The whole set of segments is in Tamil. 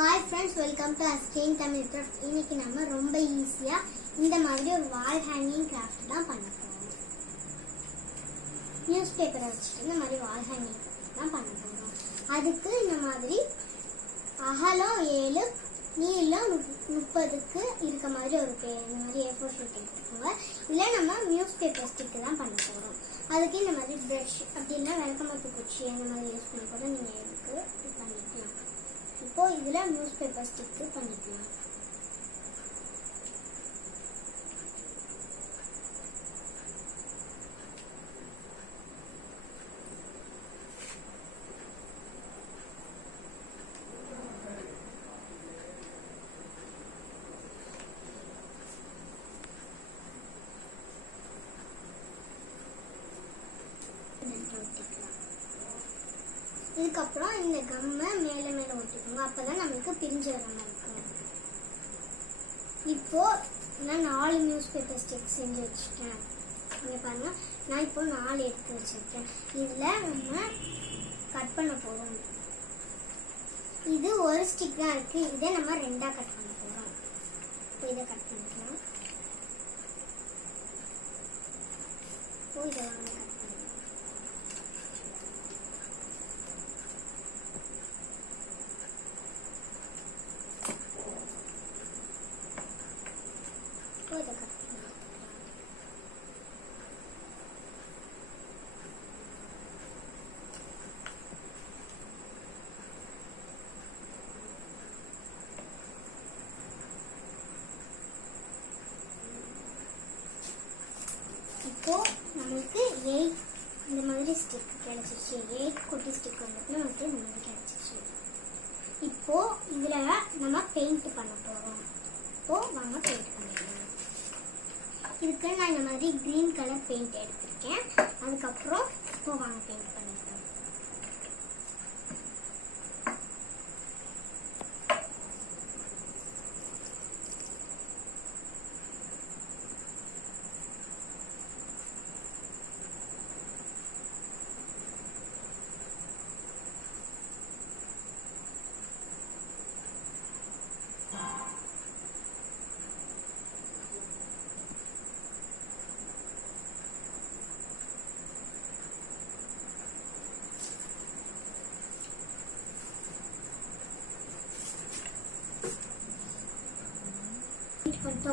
ஹாய் ஃப்ரெண்ட்ஸ், வெல்கம் டு அஸ்டேன் தமிழ் கிராஃப்ட். இன்னைக்கு நம்ம ரொம்ப ஈஸியா இந்த மாதிரி ஒரு வால் ஹேங்கிங் கிராஃப்ட் தான் பண்ண போறோம். நியூஸ் பேப்பரை வச்சுட்டு இந்த மாதிரி வால் ஹேங்கிங் கிராஃப்ட் தான் பண்ண போறோம். அதுக்கு இந்த மாதிரி அகலம் 7 நீளம் 30க்கு இருக்க மாதிரி ஒரு இந்த மாதிரி A4 ஷீட் எடுத்துக்கோங்க. இதில் நம்ம நியூஸ் பேப்பர் ஸ்டிக்கு தான் பண்ண போறோம். அதுக்கு இந்த மாதிரி ப்ரஷ் அப்படின்னா விளக்கமாத்து குச்சி அந்த மாதிரி யூஸ் பண்ண கூட நீங்கள் எடுத்து பண்ணிக்கலாம். இப்போ இதுல நியூஸ் பேப்பர் ஸ்டிக் பண்ணிக்கலாம். இதுக்கப்புறம் இந்த கம்மை மேலே மேலே ஒட்டிக்கோங்க. அப்பதான் நம்மளுக்கு பிரிஞ்சு வராம இருக்கும். இப்போ நான் 4 நியூஸ் பேப்பர் ஸ்டிக் செஞ்சு வச்சுட்டேன். இங்க பாருங்க, நான் இப்போ 4 எடுத்து வச்சிருக்கேன். இதுல நம்ம கட் பண்ண போறோம். இது ஒரு ஸ்டிக் தான் இருக்கு. இதை நம்ம 2ஆ கட் பண்ண போறோம். இப்போ இதை கட் பண்ணிக்கலாம். இப்போ இதை வாங்க கட் பண்ணலாம். இப்போ நமக்கு 8 இந்த மாதிரி ஸ்டிக் கிடைச்சிச்சு. 8 குட்டி ஸ்டிக் வந்துட்டு நமக்கு இந்த மாதிரி கிடைச்சிச்சு. இப்போ இதுல நம்ம பெயிண்ட் பண்ண போறோம். இப்போ வாங்க பெயிண்ட் பண்ணிடலாம். இதுக்கு நான் இந்த மாதிரி கிரீன் கலர் பெயிண்ட் எடுத்திருக்கேன். அதுக்கப்புறம் இப்போ வாங்க பெயிண்ட் பண்ணிடலாம்.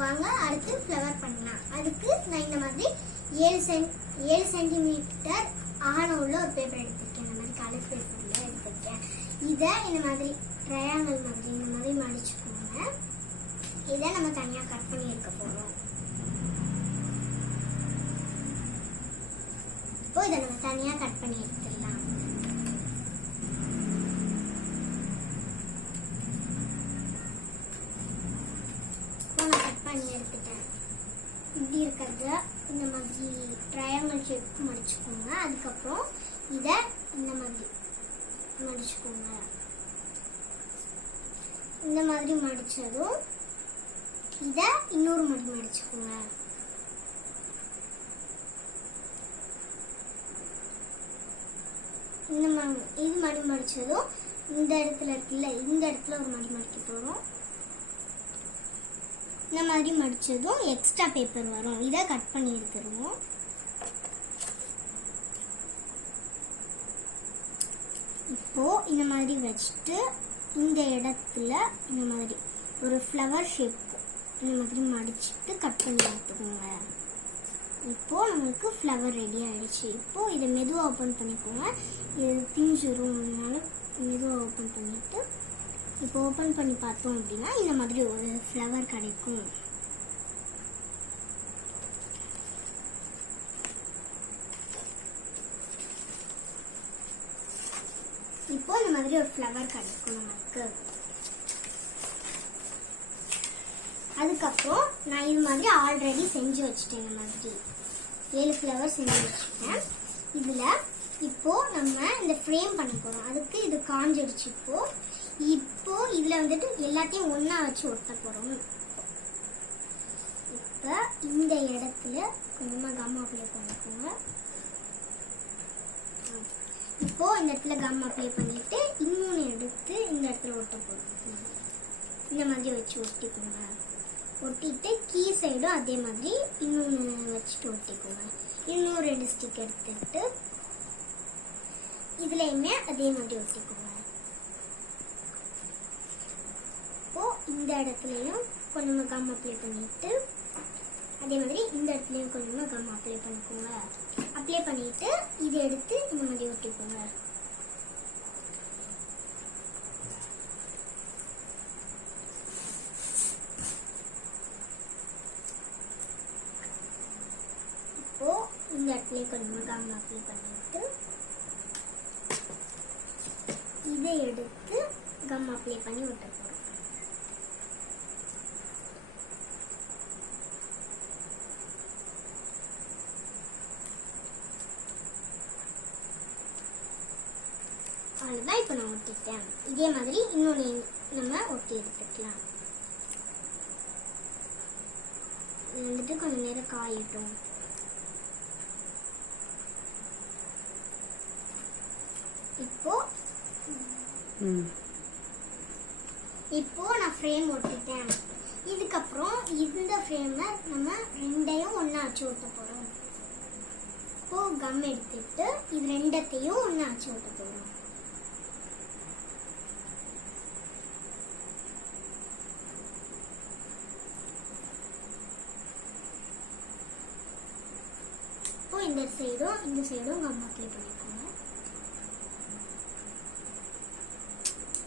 வாங்க அடுத்து ஃப்ளவர் பண்ணலாம். அதுக்கு நான் இந்த மாதிரி 7 சென்டிமீட்டர் அகலம் உள்ள ஒரு பேப்பர் எடுத்திருக்கேன். இந்த மாதிரி கலர் பேப்பர்ல எடுத்திருக்கேன். இதை இந்த மாதிரி ட்ரையாங்கிள் மாதிரி இந்த மாதிரி மடிச்சுக்கோங்க. இதை நம்ம தனியா கட் பண்ணி எடுக்க போறோம். இப்போ இதை நம்ம தனியா கட் பண்ணி எடுத்துடலாம். பண்ணி எடுத்துட்டேன். இப்படி இருக்கிறத இந்த மாதிரி ட்ரையாங்கிள் ஷேப் மடிச்சுக்கோங்க. அதுக்கப்புறம் இதை இந்த மாதிரி மடிச்சுக்கோங்க. இந்த மாதிரி மடிச்சதும் இதை இன்னொரு மாதிரி மடிச்சுக்கோங்க. இந்த மாதிரி இது மடி மடிச்சதும் இந்த இடத்துல இருக்குல்ல, இந்த இடத்துல ஒரு மடி மடிக்க போறோம். இந்த மாதிரி மடிச்சதும் எக்ஸ்ட்ரா பேப்பர் வரும். இதை கட் பண்ணி எடுத்துருவோம். இப்போ இந்த மாதிரி வச்சுட்டு இந்த இடத்துல இந்த மாதிரி ஒரு ஃப்ளவர் ஷேப் இந்த மாதிரி மடிச்சுட்டு கட் பண்ணி எடுத்துக்கோங்க. இப்போ நம்மளுக்கு ஃப்ளவர் ரெடி ஆயிடுச்சு. இப்போ இதை மெதுவாக ஓப்பன் பண்ணிக்கோங்க. இது பிஞ்சிரும், அதனால மெதுவாக ஓப்பன் பண்ணிட்டு இப்போ ஓப்பன் பண்ணி பார்த்தோம் அப்படின்னா இந்த மாதிரி ஒரு ஃப்ளவர் கிடைக்கும். இப்போ இந்த மாதிரி ஒரு ஃப்ளவர் கிடைக்கும் நமக்கு. அதுக்கப்புறம் நான் இது மாதிரி ஆல்ரெடி செஞ்சு வச்சுட்டேன். இந்த மாதிரி 7 ஃப்ளவர் செஞ்சு வச்சுட்டேன். இதுல இப்போ நம்ம இந்த ஃப்ரேம் பண்ண போறோம். அதுக்கு இது காஞ்சிடுச்சு. இப்போ இதுல வந்துட்டு எல்லாத்தையும் ஒண்ணா வச்சு ஒட்ட போறோம். இப்ப இந்த இடத்துல கொஞ்சமா கம் அப்ளை பண்ணிக்கோங்க. இப்போ இந்த இடத்துல கம் அப்ளை பண்ணிட்டு இன்னொன்னு எடுத்து இந்த இடத்துல ஒட்ட போறோம். ஒட்டிக்கோங்க. ஒட்டிட்டு கீ சைடும் அதே மாதிரி இன்னொன்று வச்சுட்டு ஒட்டிக்கோங்க. இன்னும் 2 ஸ்டிக் எடுத்துட்டு இதுலையுமே அதே மாதிரி ஒட்டிக்கோங்க. இப்போ இந்த இடத்துலையும் கொஞ்சமாக கம் அப்ளை பண்ணிட்டு அதே மாதிரி இந்த இடத்துலையும் கொஞ்சமாக கம் அப்ளை பண்ணிக்கோங்க. அப்ளை பண்ணிட்டு இதை எடுத்து இந்த மாதிரி ஒட்டிக்கோங்க. இப்போ இந்த இடத்துல கொஞ்சமாக கம் அப்ளை பண்ணிட்டு இதை எடுத்து கம் அப்ளை பண்ணி ஒட்ட போகிறோம். அவ்வளோதான். இப்போ நான் ஒட்டிட்டேன். இதே மாதிரி இன்னொன்று நம்ம ஒட்டி எடுத்துக்கலாம். இது வந்துட்டு கொஞ்சம் நேரம் காயட்டும். இப்போ நான் ஃப்ரேம் ஒட்டிட்டேன். இதுக்கப்புறம் இந்த ஃப்ரேமை நம்ம ரெண்டையும் ஒன்றா வச்சு ஒட்ட போகிறோம். இப்போ கம் எடுத்துட்டு இது ரெண்டத்தையும் ஒன்றா வச்சு ஒட்ட போகிறோம். இப்போ இந்த சைடும் கம் அப்ளை பண்ணிக்கோங்க.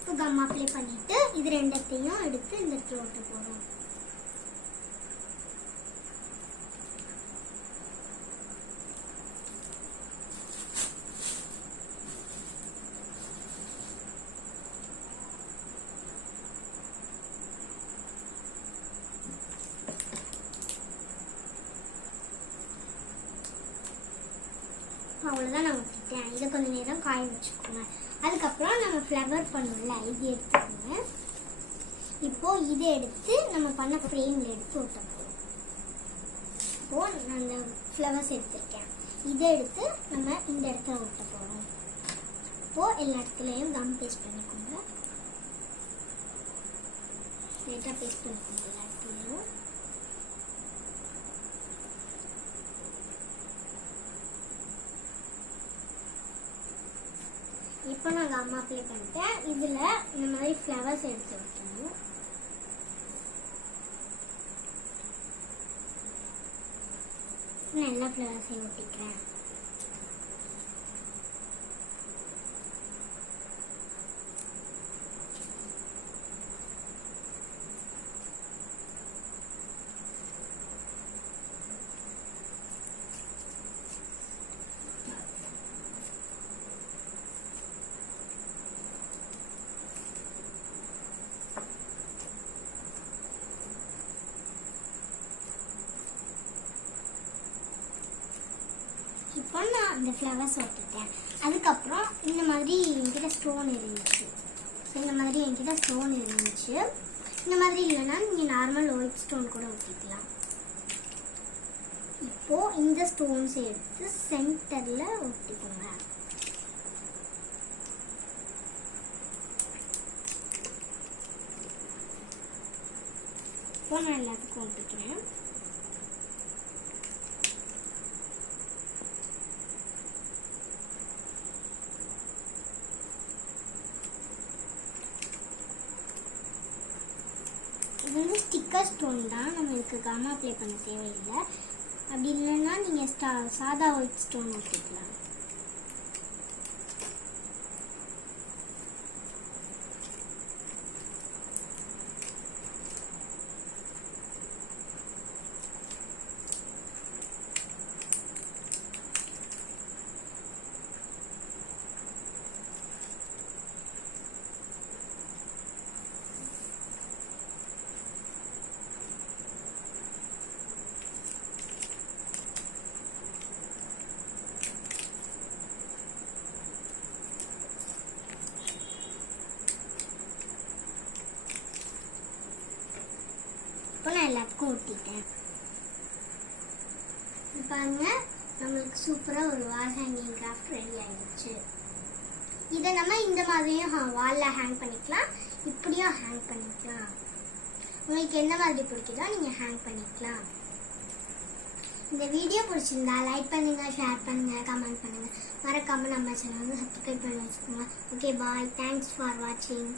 இப்போ கம் அப்ளை பண்ணிட்டு இது ரெண்டத்தையும் எடுத்து இந்த இடத்துல ஒட்ட போகிறோம். அவ்வளோதான் நான் ஒட்டிட்டேன். இதை கொஞ்சம் நேரம் காய வச்சுக்கோங்க. அதுக்கப்புறம் நம்ம ஃப்ளவர் பண்ணல இது எடுத்துக்கோங்க. இப்போ இதை எடுத்து நம்ம பண்ண ஃப்ரேமில் எடுத்து ஒட்ட போகிறோம். இப்போ நான் அந்த ஃப்ளவர்ஸ் எடுத்துருக்கேன். இதை எடுத்து நம்ம இந்த இடத்துல ஒட்ட போகிறோம். இப்போது எல்லா இடத்துலையும் கம் பேஸ்ட் பண்ணிக்கோங்க. லைட்டாக பேஸ்ட் பண்ணிக்கோங்க எல்லா இடத்துலையும். இப்போ நான் கம் அப்ளை பண்ணிட்டேன். இதில் இந்த மாதிரி ஃப்ளவர்ஸ் எடுத்து வைக்கணும். நான் எல்லா ஃப்ளவர்ஸையும் ஒட்டிக்கிறேன். இப்போ நான் அந்த ஃப்ளவர்ஸ் ஒட்டிட்டேன். அதுக்கப்புறம் இந்த மாதிரி என்கிட்ட ஸ்டோன் இருந்துச்சு. ஸோ இந்த மாதிரி என்கிட்ட ஸ்டோன் இருந்துச்சு. இந்த மாதிரி இல்லைன்னா நீங்கள் நார்மல் ஒயிட் ஸ்டோன் கூட ஒட்டிக்கலாம். இப்போது இந்த ஸ்டோன்ஸை எடுத்து சென்டரில் ஒட்டிக்கோங்க. இப்போ நான் எல்லாத்துக்கும் ஒட்டிக்கிறேன். இது வந்து ஸ்டிக்கர் ஸ்டோன் தான். நம்ம இதுக்கு கம் அப்ளை பண்ண தேவையில்லை. அப்படி இல்லைன்னா நீங்கள் சாதா ஒயிட் ஸ்டோன் ஒட்டிக்கலாம். நான் எல்லாத்துக்கும் ஒட்டிட்டேன். பாருங்க, நம்மளுக்கு சூப்பராக ஒரு வால் ஹேங்கிங் கிராஃப்ட் ரெடி ஆயிடுச்சு. இதை நம்ம இந்த மாதிரியும் வாலில் ஹேங் பண்ணிக்கலாம், இப்படியும் ஹேங் பண்ணிக்கலாம். உங்களுக்கு எந்த மாதிரி பிடிக்குதோ நீங்கள் ஹேங் பண்ணிக்கலாம். இந்த வீடியோ பிடிச்சிருந்தா லைக் பண்ணுங்க, ஷேர் பண்ணுங்க, கமெண்ட் பண்ணுங்க. மறக்காம நம்ம சேனல் வந்து சப்ஸ்கிரைப் பண்ணி வச்சுக்கோங்க. ஓகே பாய், தேங்க்ஸ் ஃபார் வாட்சிங்.